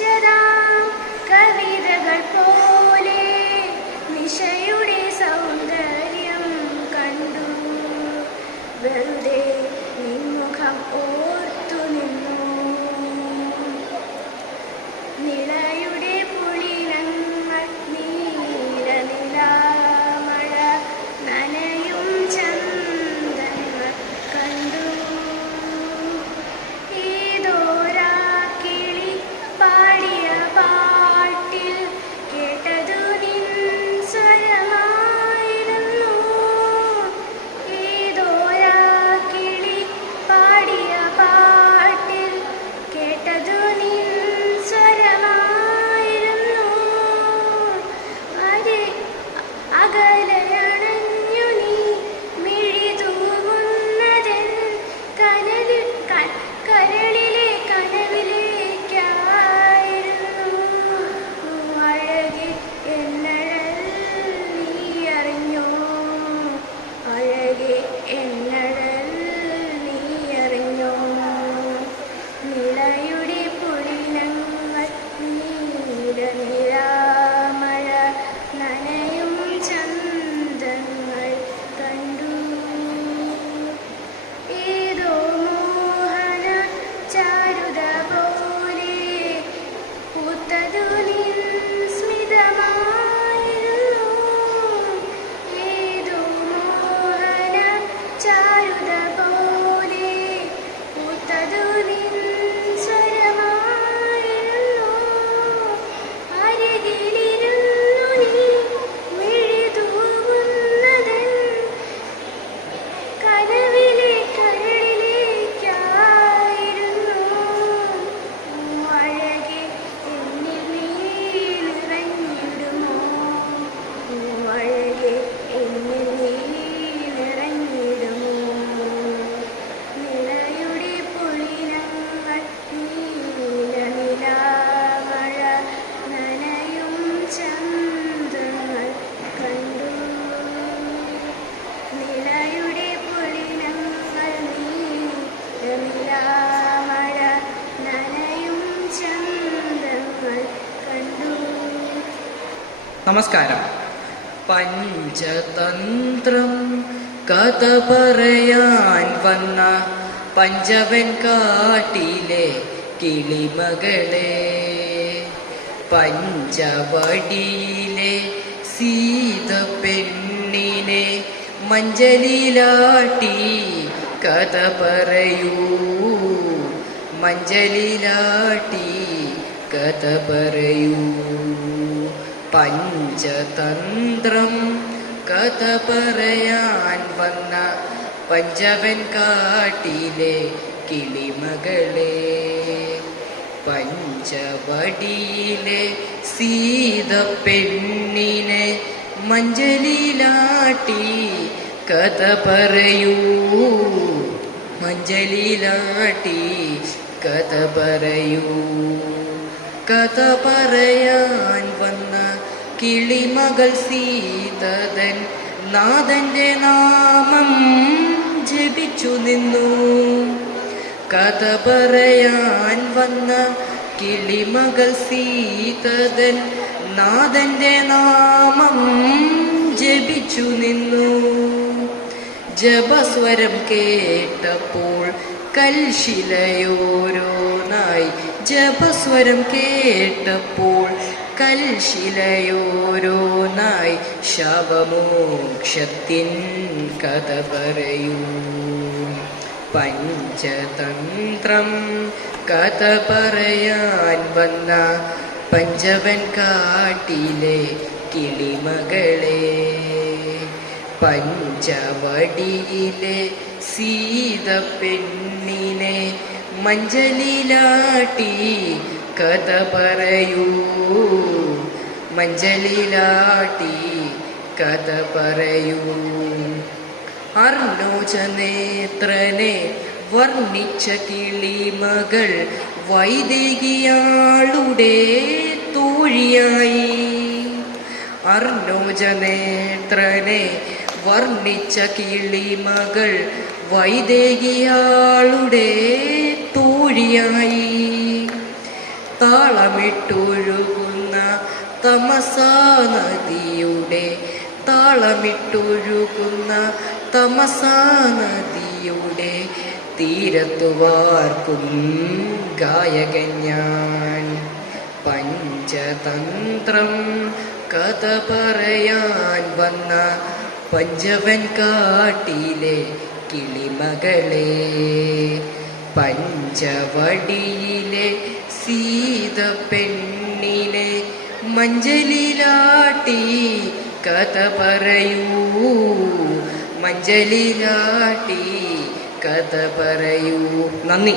രചിച്ചതാം കവിതകൾ പോലെ നിശയുടെ സൗന്ദര്യം കണ്ടു. വെറുതെ നിൻമുഖം ഓർത്തു നിന്നു. നിളയുടെ പുളിനങ്ങൾ നീലനിലാമഴ നനയും ചന്ദനങ്ങൾ കണ്ടു. ഏതോരാക്കിളി പാടിയ പാട്ടിൽ കേട്ടതു നിൻ സ്വരമായിരുന്നു. ഏതോരാക്കിളി പാടിയ പാട്ടിൽ കേട്ടതു നിൻ സ്വരമായിരുന്നു. അകലയണഞ്ഞു നീ മിഴി തൂവുന്നതെൻ കരളിലെ കനവിലേക്കായിരുന്നു. അഴകെ എന്നഴൽ നീ അറിഞ്ഞോ? അഴകെ എന്നഴൽ നീ അറിഞ്ഞോ? നിളയുടെ പുളിനങ്ങൾ നീലനിലാമഴ നനയും ചന്ദനങ്ങൾ കണ്ടു. ഏതോ മോഹന ചാരുത പോലെ പൂത്തതു നിൻ സ്മിതമായിരുന്നു. ഏതോ മോഹന ചാരുത പോലെ പൂത്തതു നിൻ സ്വരമായിരുന്നു. അരികിലിരുന്നു നീ മിഴി തൂവുന്നതെൻ കനവിലെ കരളിലേക്കായിരുന്നു. അഴകെ എന്നിൽ നീ നിറഞ്ഞിടുമോ? അഴകെ എന്നിൽ നീ നിറഞ്ഞിടുമോ? നിളയുടെ പുളിനങ്ങൾ നീലനിലാമഴ നനയും ചന്ദനങ്ങൾ കണ്ടു. നിളയുടെ പുളിനങ്ങൾ നീലനിലാമഴ നനയും ചന്ദനങ്ങൾ കണ്ടു. നമസ്കാരം. പഞ്ചതന്ത്രം കഥ പറയാൻ വന്ന പഞ്ചവൻ കാട്ടിലെ കിളിമകളെ, പഞ്ചവടിയിലെ സീത പെണ്ണിനെ മഞ്ചലിലാട്ടി കഥ പറയൂ. മഞ്ചലിലാട്ടി കഥ പറയൂ. പഞ്ചതന്ത്രം കഥ പറയാൻ വന്ന പഞ്ചവൻ കാട്ടിലെ കിളിമകളെ, പഞ്ചവടിയിലെ സീത പെണ്ണിനെ മഞ്ചലിലാട്ടി കഥ പറയൂ. മഞ്ചലിലാട്ടി കഥ പറയൂ. കഥ പറയാൻ വന്ന കിളിമകൾ സീതതൻ നാഥന്റെ നാമം ജപിച്ചു നിന്നു. കഥ പറയാൻ വന്ന കിളിമകൾ സീതതൻ നാഥന്റെ നാമം ജപിച്ചു നിന്നു. ജപസ്വരം കേട്ടപ്പോൾ കൽശിലയോരോന്നായി. ജപസ്വരം കേട്ടപ്പോൾ കൽശിലയോരോന്നായി. ശവമോക്ഷത്തിൻ കഥ പറയൂ. പഞ്ചതന്ത്രം കഥ പറയാൻ വന്ന പഞ്ചവൻ കാട്ടിലെ കിളിമകളെ, പഞ്ചവടിയിലെ സീത പെണ്ണിനെ മഞ്ചലിലാട്ടി കഥ പറയൂ. മഞ്ചലിലാട്ടി കഥ പറയൂ. അർണോജനേത്രനെ വർണ്ണിച്ച കിളിമകൾ വൈദേഹിയാളുടെ തോഴിയായി. അർണോജനേത്രനെ വർണ്ണിച്ച കിളിമകൾ വൈദേഹിയാളുടെ തോഴിയായി. താളമിട്ടൊഴുകുന്ന തമസാ നദിയുടെ താളമിട്ടൊഴുകുന്ന തമസാ നദിയുടെ തീരത്തു വാർക്കും ഗായകൻ ഞാൻ. പഞ്ചതന്ത്രം കഥ പറയാൻ വന്ന പഞ്ചവൻ കാട്ടിലെ കിളിമകളെ, പഞ്ചവടിയിലെ സീത പെണ്ണിനെ മഞ്ചലിലാട്ടി കഥ പറയൂ, മഞ്ചലിലാട്ടി കഥ പറയൂ. നന്ദി.